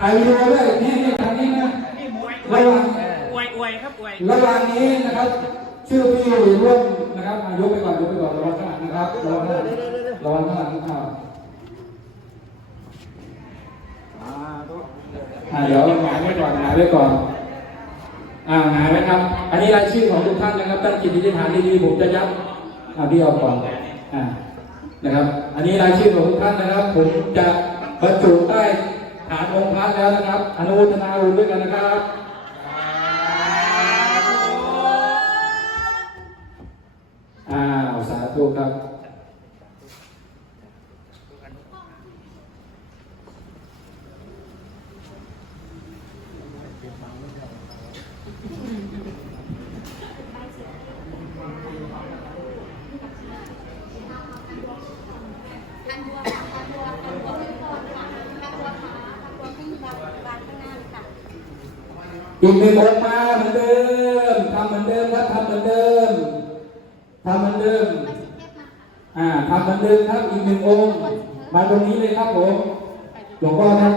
ถ่ายวิดีโอด้วยนี่นี่ทางนี้นะนี่มวยระหว่างอวยอวยครับอวยระหว่างนี้นะครับ ชื่อพี่ร่วมนะครับอะยกไปก่อนยกไปก่อนระวังข้างหลังนะครับระวังข้างหลังระวังข้างหลังอ้าวอ่าเดี๋ยวหงายไว้ก่อนหงายไว้ก่อนอ่าหงายไว้ครับ อันนี้รายชื่อของทุกท่านนะครับตั้งจิตอธิษฐานดีๆผมจะย้ำอ่าพี่เอาก่อนอ่านะครับ อันนี้รายชื่อของทุกท่านนะครับ ผมจะบรรจุใต้ฐานองค์พระแล้วนะครับ อนุโมทนาบุญด้วยกันนะครับอ้าวสาธุครับท่างบัวค่างบัวท่างบัวขึ้นก่อนค่ะทางบัวขาทางบัวขึ้นวางวางข้างหน้าเลยค่ะ อีกหนึ่งองค์มาเหมือนเดิมทำเหมือนเดิมครับทำเหมือนเดิมทำเหมือนเดิมทพมาค่ะอ่าทำเหมือนเดิมครับอีกหนึ่งองค์มาตรงนี้เลยครับผมหลวงพ่อท่าน